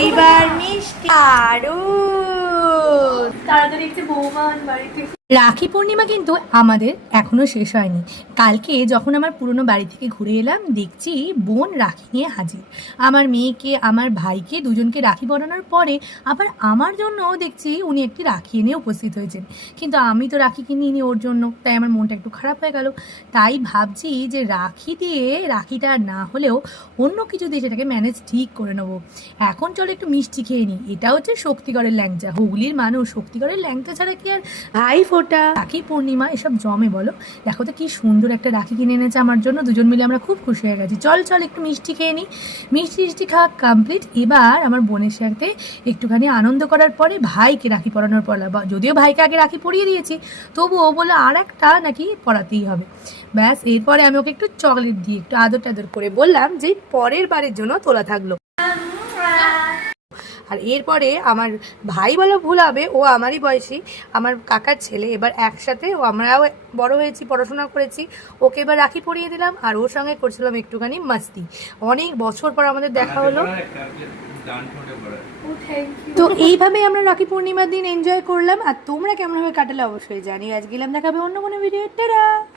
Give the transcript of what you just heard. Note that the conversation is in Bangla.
এইবার মিষ্টি আরো তাড়াতাড়ি একটু বৌমা বাড়িতে। রাখি পূর্ণিমা কিন্তু আমাদের এখনো শেষ হয়নি। কালকে যখন আমার পুরনো বাড়ি থেকে ঘুরে এলাম দেখছি বোন রাখি নিয়ে হাজির। আমার মেয়েকে আমার ভাইকে দুজনকে রাখি পরানোর পরে আবার আমার জন্যও দেখছি উনি একটি রাখি এনে উপস্থিত হয়েছেন, কিন্তু আমি তো রাখি কিনিনি ওর জন্য, তাই আমার মনটা একটু খারাপ হয়ে গেল। তাই ভাবছি যে রাখি দিয়ে রাখিটা না হলেও অন্য কিছু দিয়ে সেটাকে ম্যানেজ ঠিক করে নেবো। এখন চলো একটু মিষ্টি খেয়ে নিই। এটা হচ্ছে শক্তিগড়ের ল্যাংচা, হুগলির মানুষ শক্তিগড়ের ল্যাংচা ছাড়া কি আর ভাই ফোটা রাখি পূর্ণিমা এসব জমে বলো। দেখো তো কি সুন্দর একটা রাখি কিনে এনেছে আমার জন্য, দুজন মিলে আমরা খুব খুশি হয়ে গেছি। চল চল একটু মিষ্টি খেয়ে নিই। মিষ্টি খাওয়া কমপ্লিট। এবার আমার বোনের সাথে একটুখানি আনন্দ করার পরে ভাইকে রাখি পরানোর পর, যদিও ভাইকে আগে রাখি পরিয়ে দিয়েছি তবু ও বললো আর একটা নাকি পরাতেই হবে। ব্যাস, এরপরে আমি ওকে একটু চকলেট দিয়ে একটু আদর টাদর করে বললাম যে পরের বারের জন্য তোলা থাকলো। আর এরপরে আমার ভাই বলা ভুল হবে, ও আমারই বয়সী, আমার কাকার ছেলে। এবার একসাথে ও আমরাও বড় হয়েছি, পড়াশোনা করেছি, ওকে এবার রাখি পরিয়ে দিলাম আর ওর সঙ্গে করছিলাম একটুখানি মাস্তি। অনেক বছর পর আমাদের দেখা হলো। তো এইভাবে আমরা রাখি পূর্ণিমার দিন এনজয় করলাম। আর তোমরা কেমনভাবে কাটালে অবশ্যই জানিও। আজ গেলাম, দেখাবে অন্য কোনো ভিডিও। টাটা।